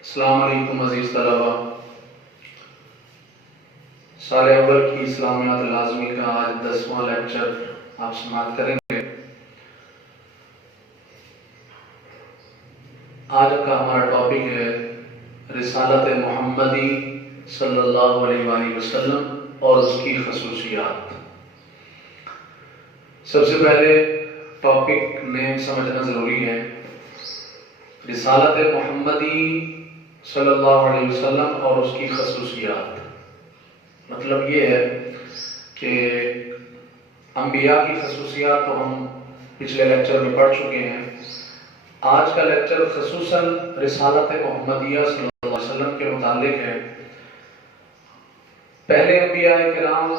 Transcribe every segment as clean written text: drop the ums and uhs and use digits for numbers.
السلام علیکم عزیز طلبہ، سال اول کی اسلامیات لازمی کا آج 10واں لیکچر آپ سماعت کریں گے۔ آج کا ہمارا ٹاپک ہے رسالت محمدی صلی اللہ علیہ وآلہ وسلم اور اس کی خصوصیات۔ سب سے پہلے ٹاپک نیم سمجھنا ضروری ہے۔ رسالت محمدی صلی اللہ علیہ وسلم اور اس کی خصوصیات، مطلب یہ ہے کہ انبیاء کی خصوصیات تو ہم پچھلے لیکچر میں پڑھ چکے ہیں۔ آج کا لیکچر خصوصاً رسالت محمدیہ صلی اللہ علیہ وسلم کے متعلق ہے۔ پہلے انبیاء کرام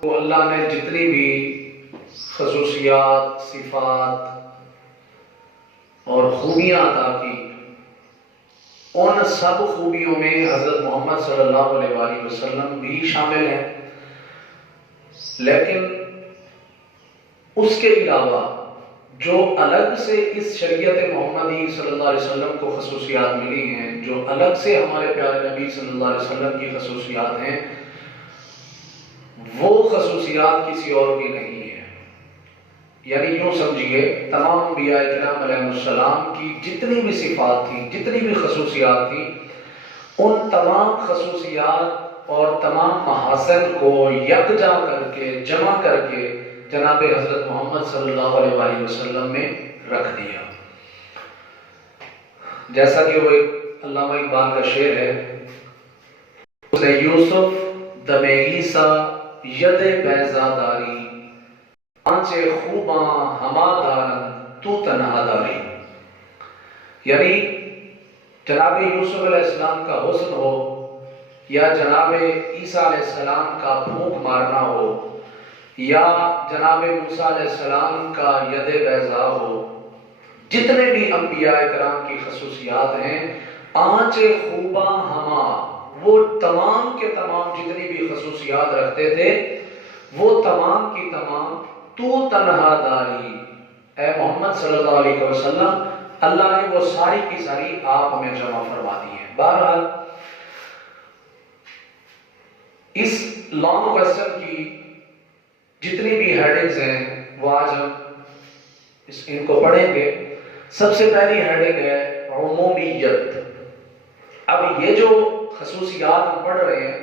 کو اللہ نے جتنی بھی خصوصیات، صفات اور خوبیاں عطا کی، ان سب خوبیوں میں حضرت محمد صلی اللہ علیہ وآلہ وسلم بھی شامل ہیں، لیکن اس کے علاوہ جو الگ سے اس شریعت محمدی صلی اللہ علیہ وسلم کو خصوصیات ملی ہیں، جو الگ سے ہمارے پیارے نبی صلی اللہ علیہ وسلم کی خصوصیات ہیں، وہ خصوصیات کسی اور کی نہیں ہیں۔ یعنی یوں سمجھیے، تمام انبیاء کرام علیہ السلام کی جتنی بھی صفات تھیں، جتنی بھی خصوصیات تھیں، ان تمام خصوصیات اور تمام محاسن کو یکجا کر کے، جمع کر کے جناب حضرت محمد صلی اللہ علیہ وآلہ وسلم میں رکھ دیا۔ جیسا کہ وہ ایک علامہ اقبال کا شعر ہے، اس نے یوسف دم عیسیٰ ید بیضاداری، آنچے خوباں ہما دارن تو تنہا داری۔ یعنی جناب یوسف علیہ السلام کا حسن ہو یا جناب عیسیٰ علیہ السلام کا پھونک مارنا ہو یا جناب موسیٰ علیہ السلام کا ید بیضا ہو، جتنے بھی انبیاء کرام کی خصوصیات ہیں، آنچے خوباں ہما، وہ تمام کے تمام جتنی بھی خصوصیات رکھتے تھے، وہ تمام کی تمام تو تنہا داری، اے محمد صلی اللہ علیہ وسلم، اللہ نے وہ ساری کی ساری آپ میں جمع فرما دی ہے۔ بہرحال اس لانگ کوسچن کی جتنی بھی ہیڈنگز ہیں وہ آج ہم ان کو پڑھیں گے۔ سب سے پہلی ہیڈنگ ہے عمومیت۔ اب یہ جو خصوصیات ہم پڑھ رہے ہیں،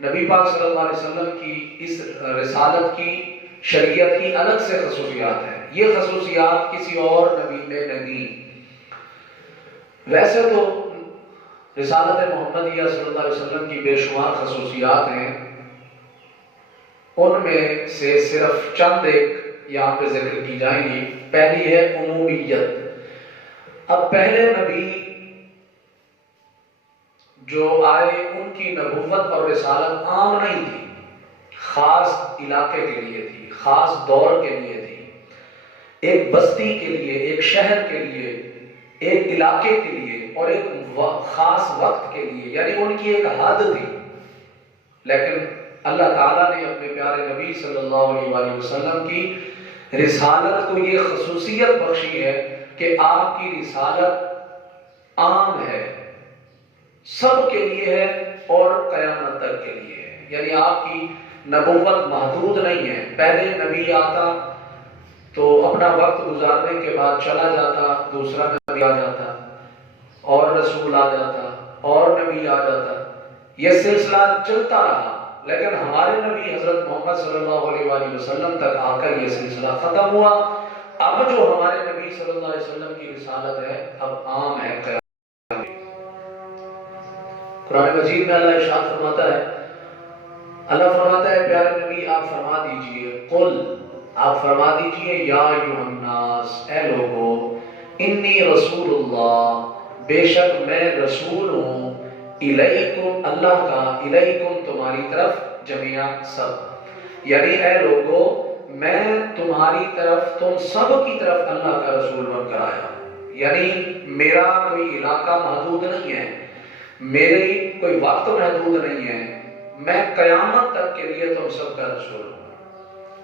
نبی پاک صلی اللہ علیہ وسلم کی اس رسالت کی، شریعت کی الگ سے خصوصیات ہیں۔ یہ خصوصیات کسی اور نبی میں نہیں۔ ویسے تو رسالت محمدیہ صلی اللہ علیہ وسلم کی بے شمار خصوصیات ہیں، ان میں سے صرف چند ایک یہاں پہ ذکر کی جائیں گی۔ پہلی ہے عمومیت۔ اب پہلے نبی جو آئے، ان کی نبوت اور رسالت عام نہیں تھی، خاص علاقے کے لیے تھی، خاص دور کے لیے تھی، ایک بستی کے لیے، ایک شہر کے لیے، ایک علاقے کے لیے اور ایک خاص وقت کے لیے، یعنی ان کی ایک حد تھی۔ لیکن اللہ تعالیٰ نے اپنے پیارے نبی صلی اللہ علیہ وآلہ وسلم کی رسالت کو یہ خصوصیت بخشی ہے کہ آپ کی رسالت عام ہے، سب کے لیے ہے اور قیامت تک کے لیے ہے۔ یعنی آپ کی نبوت محدود نہیں ہے۔ پہلے نبی آتا تو اپنا وقت گزارنے کے بعد چلا جاتا، دوسرا نبی آ جاتا، اور رسول آ جاتا، اور نبی آ جاتا، یہ سلسلہ چلتا رہا۔ لیکن ہمارے نبی حضرت محمد صلی اللہ علیہ وآلہ وسلم تک آ کر یہ سلسلہ ختم ہوا۔ اب جو ہمارے نبی صلی اللہ علیہ وسلم کی رسالت ہے، اب عام ہے۔ قرآن مجید میں اللہ ارشاد فرماتا ہے، اللہ فرماتا ہے پیارے نبی آپ فرما دیجئے، قل، آپ فرما دیجئے، یا ایھا الناس، اے لوگو، انی رسول اللہ، بے شک میں رسول ہوں، الیکم، اللہ کا، الیکم تمہاری طرف، جميعا سب، یعنی اے لوگو میں تمہاری طرف، تم سب کی طرف اللہ کا رسول بن کر آیا۔ یعنی میرا کوئی علاقہ محدود نہیں ہے، میری کوئی وقت محدود نہیں ہے، میں قیامت تک کے لیے تم سب کا رسول ہوں۔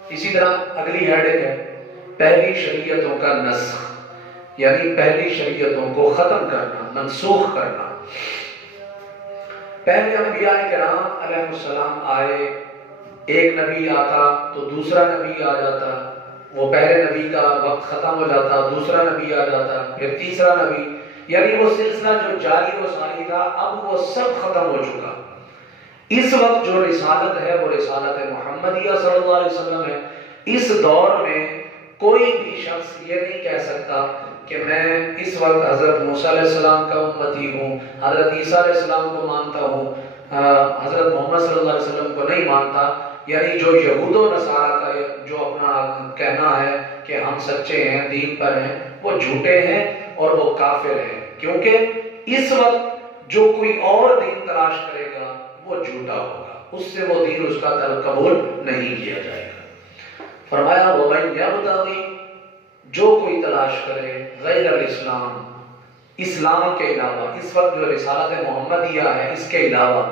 اسی طرح اگلی ہیڈنگ ہے پہلی شریعتوں کا نسخ، یعنی پہلی شریعتوں کو ختم کرنا، منسوخ کرنا۔ پہلے انبیاء کرام علیہ السلام آئے، ایک نبی آتا تو دوسرا نبی آ جاتا، وہ پہلے نبی کا وقت ختم ہو جاتا، دوسرا نبی آ جاتا، پھر تیسرا نبی، یعنی وہ سلسلہ جو جاری و ساری تھا اب وہ سب ختم ہو چکا۔ اس وقت جو رسالت ہے وہ رسالت محمدیہ صلی اللہ علیہ وسلم ہے۔ اس دور میں کوئی بھی شخص یہ نہیں کہہ سکتا کہ میں اس وقت حضرت موسیٰ علیہ السلام کا امتی ہوں، حضرت عیسیٰ علیہ السلام کو مانتا ہوں، حضرت محمد صلی اللہ علیہ وسلم کو نہیں مانتا۔ یعنی جو یہود و نصارہ کا جو اپنا کہنا ہے کہ ہم سچے ہیں، دین پر ہیں، وہ جھوٹے ہیں اور وہ کافر ہیں، کیونکہ اس وقت جو کوئی اور دین تلاش کرے گا وہ جھوٹا ہوگا، اس سے وہ دین اس کا قبول نہیں کیا جائے گا۔ فرمایا وَمَن يَبْتَغِ، جو کوئی تلاش کرے غیر الاسلام، اسلام کے علاوہ، اس وقت جو رسالت محمدیہ ہے اس کے علاوہ،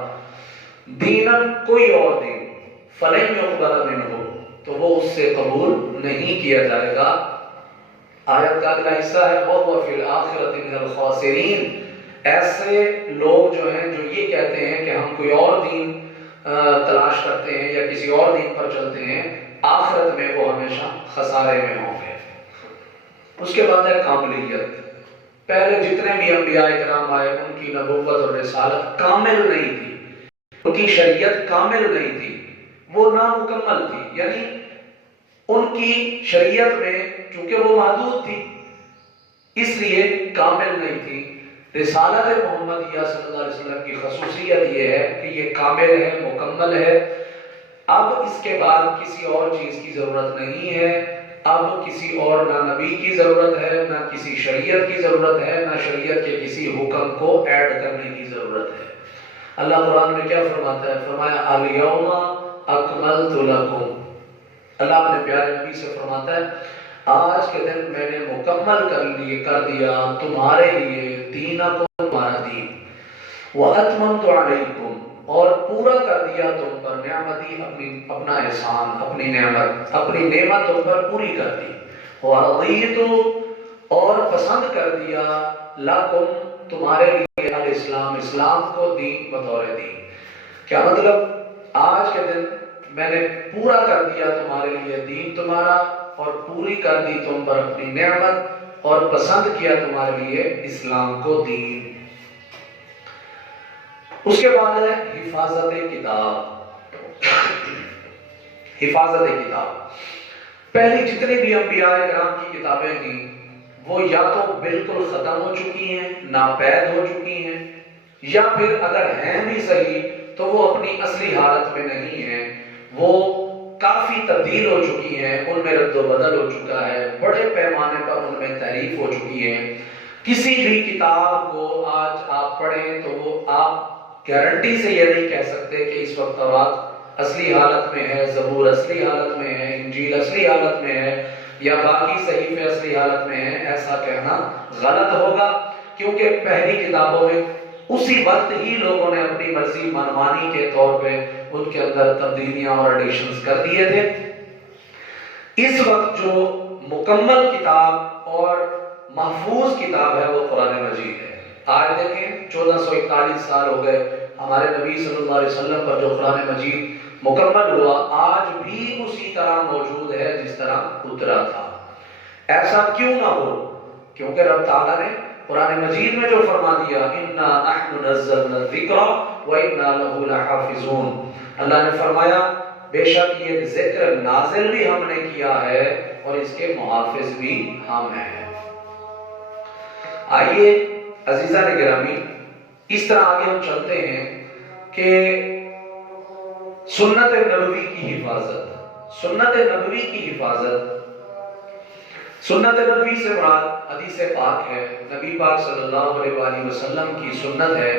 دیناً کوئی اور دین، فَلَن يُقْبَلَ مِنْهُ، تو وہ اس سے قبول نہیں کیا جائے گا۔ آیت کا اگلا حصہ ہے وَهُوَ فِي الْآخِرَةِ مِنَ الْخَاسِرِينَ۔ ایسے لوگ جو ہیں جو یہ کہتے ہیں کہ ہم کوئی اور دین تلاش کرتے ہیں یا کسی اور دین پر چلتے ہیں، آخرت میں وہ ہمیشہ خسارے میں ہوں گے۔ اس کے بعد ہے کاملیت۔ پہلے جتنے بھی انبیاء کرام آئے ان کی نبوت اور رسالت کامل نہیں تھی، ان کی شریعت کامل نہیں تھی، وہ نامکمل تھی، یعنی ان کی شریعت میں چونکہ وہ محدود تھی اس لیے کامل نہیں تھی۔ رسالت محمدیہ صلی اللہ علیہ وسلم کی خصوصیت یہ ہے کہ یہ کامل ہے، مکمل ہے۔ اب اس کے بعد کسی اور چیز کی ضرورت نہیں ہے، اب کسی اور نہ نبی کی ضرورت ہے، نہ کسی شریعت کی ضرورت ہے، نہ شریعت کے کسی حکم کو ایڈ کرنے کی ضرورت ہے۔ اللہ قرآن میں کیا فرماتا ہے؟ فرمایا الیوم اکملت لکم، اللہ اپنے پیارے نبی سے فرماتا ہے آج کے دن میں نے مکمل کر دیا تمہارے لیے دینکم، تمہارا دین، وَأَتْمَمْتُ عَلَيْكُمْ، اور پورا کر دیا تم پر نعمتی، اپنا احسان، اپنی نعمت تم پر پوری کر دی، وَرَضِيتُ، اور پسند کر دیا، لَكُمْ، تمہارے لیے، الاسلام، اسلام کو دین بطور دین۔ کیا مطلب؟ آج کے دن میں نے پورا کر دیا تمہارے لیے دین تمہارا، اور پوری کر دی تم پر اپنی نعمت، اور پسند کیا تمہارے لیے اسلام کو دین۔ اس کے بعد ہے حفاظت کتاب۔ حفاظت کتاب، پہلی جتنے بھی انبیاء کرام کی کتابیں تھیں وہ یا تو بالکل ختم ہو چکی ہیں، ناپید ہو چکی ہیں، یا پھر اگر ہیں بھی صحیح تو وہ اپنی اصلی حالت میں نہیں ہیں، وہ کافی تبدیل ہو چکی ہیں، ان میں رد و بدل ہو چکا ہے، بڑے پیمانے پر ان میں تحریف ہو چکی ہے۔ کسی بھی کتاب کو آج آپ پڑھیں تو وہ آپ گارنٹی سے یہ نہیں کہہ سکتے کہ اس وقت تورات اصلی حالت میں ہے، زبور اصلی حالت میں ہے، انجیل اصلی حالت میں ہے، یا باقی صحیفے اصلی حالت میں ہیں۔ ایسا کہنا غلط ہوگا، کیونکہ پہلی کتابوں میں اسی وقت ہی لوگوں نے اپنی مرضی منمانی کے طور پہ ان کے اندر تبدیلیاں اور ایڈیشنز کر دیے تھے۔ اس وقت جو مکمل کتاب اور محفوظ کتاب ہے وہ قرآن مجید ہے۔ آج دیکھیں 1441 سال ہو گئے ہمارے نبی صلی اللہ علیہ وسلم پر جو قرآن مجید مکمل ہوا، آج بھی اسی طرح موجود ہے جس طرح اترا تھا۔ ایسا کیوں نہ ہو؟ کیونکہ رب تعالیٰ نے قرآن مجید میں جو فرما دیا اِنَّا نَحْنُ نَزَّلْنَا الذِّكْرَ وَإِنَّا لَهُ لَحَافِظُونَ، اللہ نے فرمایا بے شک یہ ذکر نازل بھی ہم نے کیا ہے اور اس کے محافظ بھی ہم ہیں۔ آئیے عزیزان گرامی، اس طرح آگے ہم چلتے ہیں کہ سنت نبوی کی حفاظت۔ سنت نبوی کی حفاظت، سنت نبوی سے مراد حدیث پاک ہے، نبی پاک صلی اللہ علیہ وآلہ وسلم کی سنت ہے،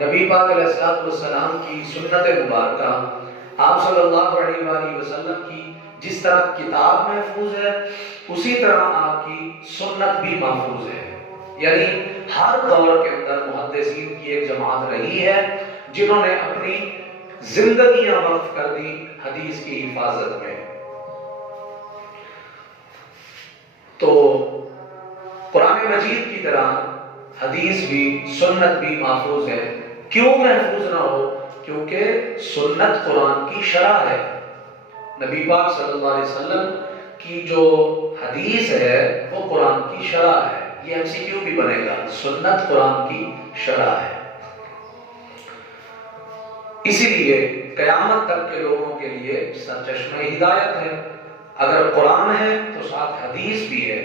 نبی پاک علیہ السلام کی سنت مبارکہ، آپ صلی اللہ علیہ وآلہ وسلم کی جس طرح کتاب محفوظ ہے اسی طرح آپ کی سنت بھی محفوظ ہے۔ یعنی ہر دور کے اندر محدثین کی ایک جماعت رہی ہے جنہوں نے اپنی زندگیاں وقف کر دی حدیث کی حفاظت میں۔ تو قرآن مجید کی طرح حدیث بھی سنت بھی محفوظ ہے. کیوں محفوظ نہ ہو؟ کیونکہ سنت قرآن کی شرح ہے. نبی پاک صلی اللہ علیہ وسلم کی جو حدیث ہے وہ قرآن کی شرح ہے. یہ ایم سی کیو بھی بنے گا. سنت قرآن کی شرح ہے. اسی لیے قیامت تک کے لوگوں کے لیے سرچشمہ ہدایت ہے. اگر قرآن ہے تو ساتھ حدیث بھی ہے.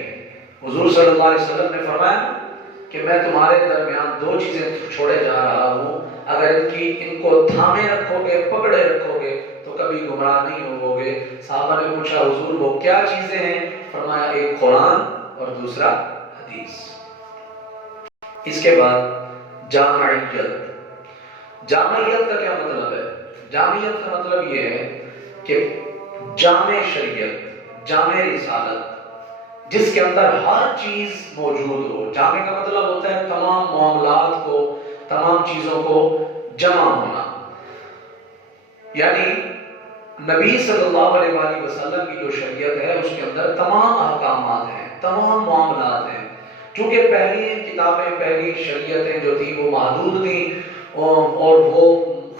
حضور صلی اللہ علیہ وسلم نے فرمایا کہ میں تمہارے درمیان دو چیزیں چھوڑے جا رہا ہوں، اگر ان کو تھامے رکھو گے، پکڑے رکھو گے تو کبھی گمراہ نہیں ہوگے. صحابہ نے پوچھا حضور وہ کیا چیزیں ہیں؟ فرمایا ایک قرآن اور دوسرا حدیث. اس کے بعد جامعیت. جامعیت کا کیا مطلب ہے؟ جامعیت کا مطلب یہ ہے کہ جامع شریعت، جامع رسالت، جس کے اندر ہر چیز موجود ہو. جامع کا مطلب ہوتا ہے تمام معاملات کو، تمام چیزوں کو جمع ہونا. یعنی نبی صلی اللہ علیہ وآلہ وسلم کی جو شریعت ہے اس کے اندر تمام احکامات ہیں، تمام معاملات ہیں. چونکہ پہلی کتابیں، پہلی شریعتیں جو تھی وہ محدود تھیں اور وہ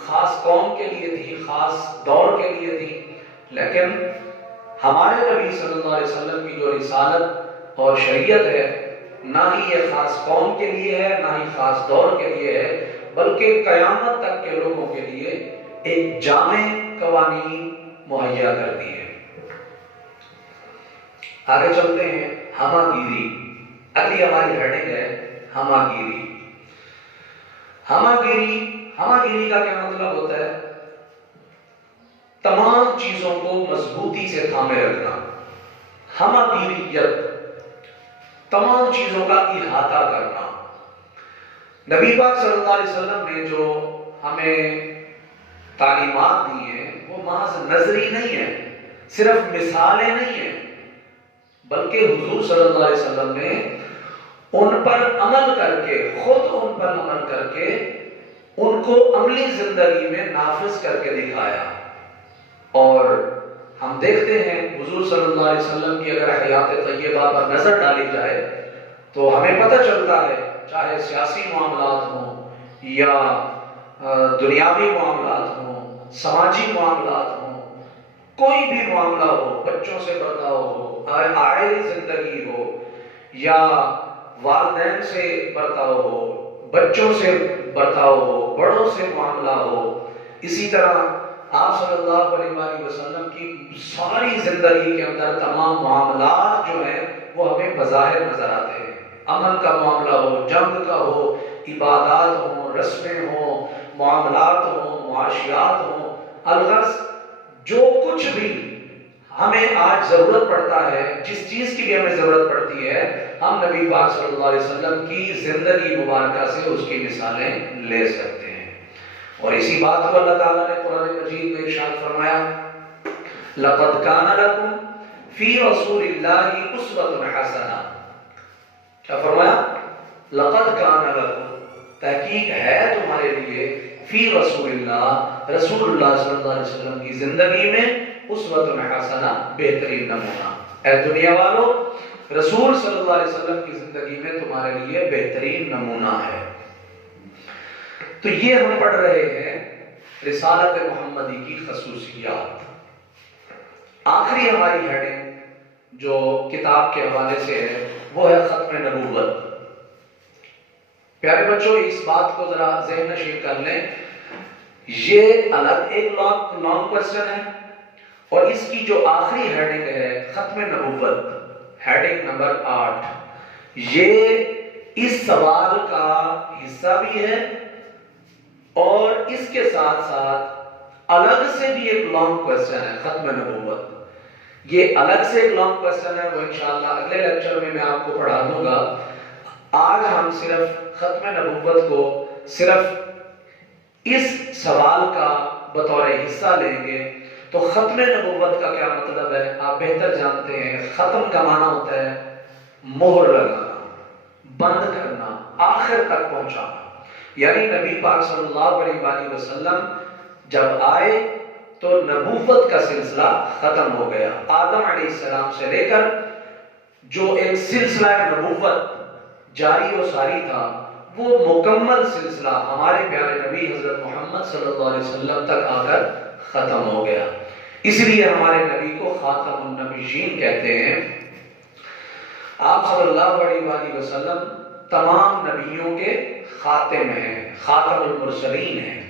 خاص قوم کے لیے تھی، خاص دور کے لیے تھی. لیکن ہمارے نبی صلی اللہ علیہ وسلم کی جو رسالت اور شریعت ہے، نہ ہی یہ خاص قوم کے لیے ہے، نہ ہی خاص دور کے لیے ہے، بلکہ قیامت تک کے لوگوں کے لیے ایک جامع قوانین مہیا کرتی ہے. آگے چلتے ہیں. ہمہ گیری. اگلی ہماری ہیڈنگ ہے ہمہ گیری. ہمہ گیری کا کیا مطلب ہوتا ہے؟ تمام چیزوں کو مضبوطی سے تھامے رکھنا. ہمہ گیریت، تمام چیزوں کا احاطہ کرنا. نبی پاک صلی اللہ علیہ وسلم نے جو ہمیں تعلیمات دی ہیں وہ محض نظری نہیں ہے، صرف مثالیں نہیں ہیں، بلکہ حضور صلی اللہ علیہ وسلم نے ان پر عمل کر کے، خود ان پر عمل کر کے ان کو عملی زندگی میں نافذ کر کے دکھایا. اور ہم دیکھتے ہیں حضور صلی اللہ علیہ وسلم کی اگر حیات طیبہ پر نظر ڈالی جائے تو ہمیں پتہ چلتا ہے، چاہے سیاسی معاملات ہوں یا دنیاوی معاملات ہوں، سماجی معاملات ہوں، کوئی بھی معاملہ ہو، بچوں سے برتاؤ ہو، عائلی زندگی ہو یا والدین سے برتاؤ ہو، بچوں سے برتاؤ ہو، بڑوں سے معاملہ ہو، اسی طرح آپ صلی اللہ علیہ وآلہ وسلم کی ساری زندگی کے اندر تمام معاملات جو ہیں وہ ہمیں بظاہر نظر آتے ہیں. امن کا معاملہ ہو، جنگ کا ہو، عبادات ہوں، رسمیں ہوں، معاملات ہوں، معاشیات ہوں، الغرض جو کچھ بھی ہمیں آج ضرورت پڑتا ہے، جس چیز کی بھی ہمیں ضرورت پڑتی ہے، ہم نبی پاک صلی اللہ علیہ وسلم کی زندگی مبارکہ سے اس کی مثالیں لے سکتے ہیں. اور اسی بات کو اللہ تعالیٰ نے قرآن مجید میں ارشاد فرمایا لَقَدْ كَانَ لَكُمْ فِي رَسُولِ اللَّهِ أُسْوَةٌ حَسَنَةٌ. کیا فرمایا؟ لَقَدْ كَانَ لَكُمْ، تحقیق ہے تمہارے لیے، فی رسول اللہ، رسول اللہ صلی اللہ علیہ وسلم کی زندگی میں اسوۃ حسنہ، بہترین نمونہ. اے دنیا والو، رسول صلی اللہ علیہ وسلم کی زندگی میں تمہارے لیے بہترین نمونہ ہے. تو یہ ہم پڑھ رہے ہیں رسالت محمدی کی خصوصیات. آخری ہماری ہیڈنگ جو کتاب کے حوالے سے ہے وہ ہے ختم نبوت. پیارے بچوں، اس بات کو ذرا ذہن نشین کر لیں، یہ الگ ایک لانگ کوسچن ہے، اور اس کی جو آخری ہیڈنگ ہے ختم نبوت، ہیڈنگ نمبر 8، یہ اس سوال کا حصہ بھی ہے اور اس کے ساتھ ساتھ الگ سے بھی ایک لانگ کوسچن ہے. ختم نبوت یہ الگ سے ایک لانگ کوسچن ہے، وہ انشاءاللہ اگلے لیکچر میں آپ کو پڑھا دوں گا. آج ہم صرف ختم نبوت کو صرف اس سوال کا بطور حصہ لیں گے. تو ختم نبوت کا کیا مطلب ہے آپ بہتر جانتے ہیں. ختم کا معنی ہوتا ہے مہر لگانا، بند کرنا، آخر تک پہنچانا. یعنی نبی پاک صلی اللہ علیہ وآلہ وسلم جب آئے تو نبوت کا سلسلہ ختم ہو گیا. آدم علیہ السلام سے لے کر جو ایک سلسلہ نبوت جاری و ساری تھا، وہ مکمل سلسلہ ہمارے پیارے نبی حضرت محمد صلی اللہ علیہ وسلم تک آ کر ختم ہو گیا۔ اس لیے ہمارے نبی کو خاتم النبیین کہتے ہیں۔ آپ صلی اللہ علیہ وآلہ وسلم تمام نبیوں کے خاتم ہیں، خاتم المرسلین ہیں۔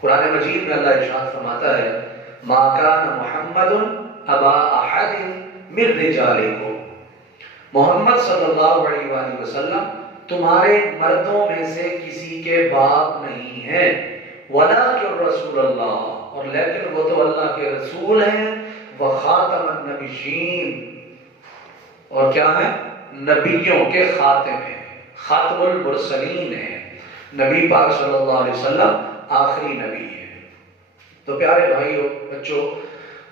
قرآن مجید میں اللہ ارشاد فرماتا ہے ما کان محمد ابا احد من رجالکم، محمد صلی اللہ علیہ وآلہ وسلم تمہارے مردوں میں سے کسی کے باپ نہیں ہیں، ولکن رسول اللہ، اور لیکن وہ تو اللہ کے رسول ہیں، وخاتم النبیین، اور کیا ہے؟ نبیوں کے خاتم ہیں، خاتم المرسلین ہیں۔ نبی پاک صلی اللہ علیہ وسلم آخری نبی ہے۔ تو پیارے بھائیو بچوں،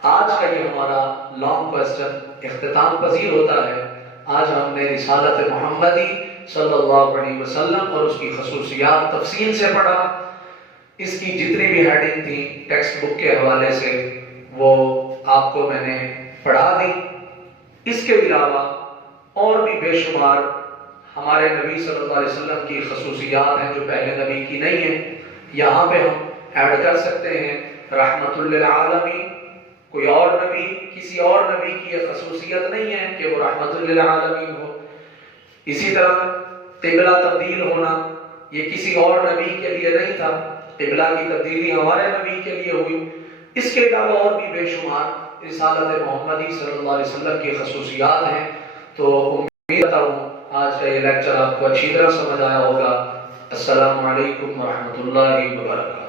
آج کا یہ ہمارا لانگ کوسچن اختتام پذیر ہوتا ہے۔ آج ہم نے رسالت محمدی صلی اللہ علیہ وسلم اور اس کی خصوصیات تفصیل سے پڑھا۔ اس کی جتنی بھی ہیڈنگ تھی ٹیکسٹ بک کے حوالے سے وہ آپ کو میں نے پڑھا دی۔ اس کے علاوہ اور بھی بے شمار ہمارے نبی صلی اللہ علیہ وسلم کی خصوصیات ہیں جو پہلے نبی کی نہیں ہیں، یہاں پہ ہم ایڈ کر سکتے ہیں۔ رحمت للعالمین، کوئی اور نبی، کسی اور نبی کی یہ خصوصیت نہیں ہے کہ وہ رحمت للعالمین ہو۔ اسی طرح قبلہ تبدیل ہونا، یہ کسی اور نبی کے لیے نہیں تھا، قبلہ کی تبدیلی ہمارے نبی کے لیے ہوئی۔ اس کے علاوہ اور بھی بے شمار رسالت محمدی صلی اللہ علیہ وسلم کی خصوصیات ہیں۔ تو امید کرتا ہوں آج کا یہ لیکچر آپ کو اچھی طرح سمجھ آیا ہوگا۔ السلام علیکم ورحمۃ اللہ وبرکاتہ۔